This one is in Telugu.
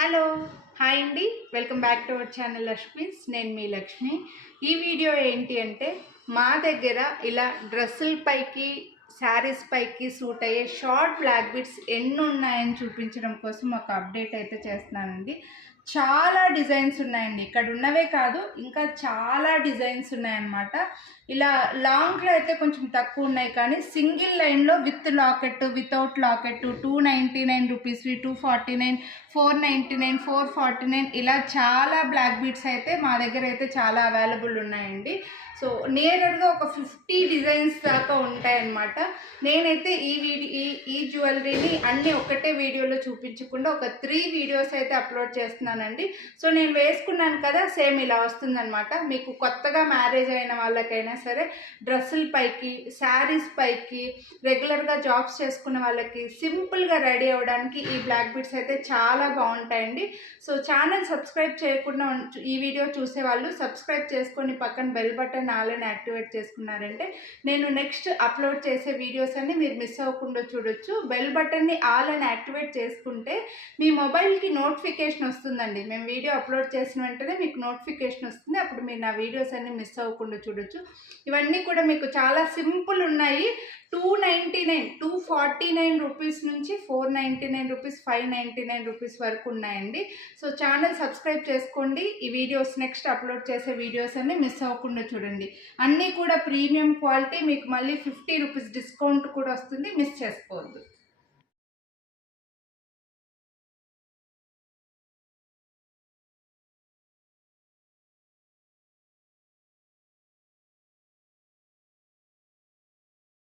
హలో హాయ్ అండి, welcome back to our channel Lakshmi's. నేను మీ లక్ష్మి. ఈ వీడియో ఏంటి అంటే మా దగ్గర ఇలా డ్రెస్సుల పైకి శారీస్ పైకి సూట్ అయ్యే షార్ట్ బ్లాక్ బిట్స్ ఎన్ని ఉన్నాయని చూపించడం కోసం ఒక అప్డేట్ అయితే చేస్తున్నానండి. చాలా డిజైన్స్ ఉన్నాయండి, ఇక్కడ ఉన్నవే కాదు ఇంకా చాలా డిజైన్స్ ఉన్నాయన్నమాట. ఇలా లాంగ్లో అయితే కొంచెం తక్కువ ఉన్నాయి, కానీ సింగిల్ లైన్లో విత్ లాకెట్ వితౌట్ లాకెట్ 299 రూపీస్వి, 249, 499, 449 ఇలా చాలా బ్లాక్ బీడ్స్ అయితే మా దగ్గర అయితే చాలా అవైలబుల్ ఉన్నాయండి. సో నియర్గా ఒక 50 డిజైన్స్ దాకా ఉంటాయన్నమాట. నేనైతే ఈ జ్యువెలరీని అన్నీ ఒకటే వీడియోలో చూపించకుండా ఒక 3 వీడియోస్ అయితే అప్లోడ్ చేస్తున్నానండి. సో నేను వేసుకున్నాను కదా, సేమ్ ఇలా వస్తుందన్నమాట. మీకు కొత్తగా మ్యారేజ్ అయిన వాళ్ళకైనా సరే డ్రెస్సుల పైకి శారీస్ పైకి రెగ్యులర్గా జాబ్స్ చేసుకునే వాళ్ళకి సింపుల్గా రెడీ అవ్వడానికి ఈ బ్లాక్ బీడ్స్ అయితే చాలా బాగుంటాయండి. సో ఛానల్ సబ్స్క్రైబ్ చేయకుండా ఈ వీడియో చూసే వాళ్ళు సబ్స్క్రైబ్ చేసుకొని పక్కన బెల్ బటన్ ఆల్ని యాక్టివేట్ చేసుకున్నారంటే నేను నెక్స్ట్ అప్లోడ్ చేసే వీడియోస్ అన్ని మీరు మిస్ అవ్వకుండా చూడొచ్చు. బెల్ బటన్ని ఆల్ అని యాక్టివేట్ చేసుకుంటే మీ మొబైల్కి నోటిఫికేషన్ వస్తుందండి. మేము వీడియో అప్లోడ్ చేసిన వెంటనే మీకు నోటిఫికేషన్ వస్తుంది, అప్పుడు మీరు నా వీడియోస్ అన్ని మిస్ అవ్వకుండా చూడొచ్చు. ఇవన్నీ కూడా మీకు చాలా సింపుల్ ఉన్నాయి. 299, 249 రూపీస్ నుంచి 499 రూపీస్, 599 రూపీస్ వరకు ఉన్నాయండి. సో ఛానల్ సబ్స్క్రైబ్ చేసుకోండి. ఈ వీడియోస్ నెక్స్ట్ అప్లోడ్ చేసే వీడియోస్ అన్ని మిస్ అవ్వకుండా చూడండి. అన్నీ కూడా ప్రీమియం క్వాలిటీ, మీకు మళ్ళీ 50 రూపీస్ డిస్కౌంట్ కూడా వస్తుంది, మిస్ చేసుకోవద్దు.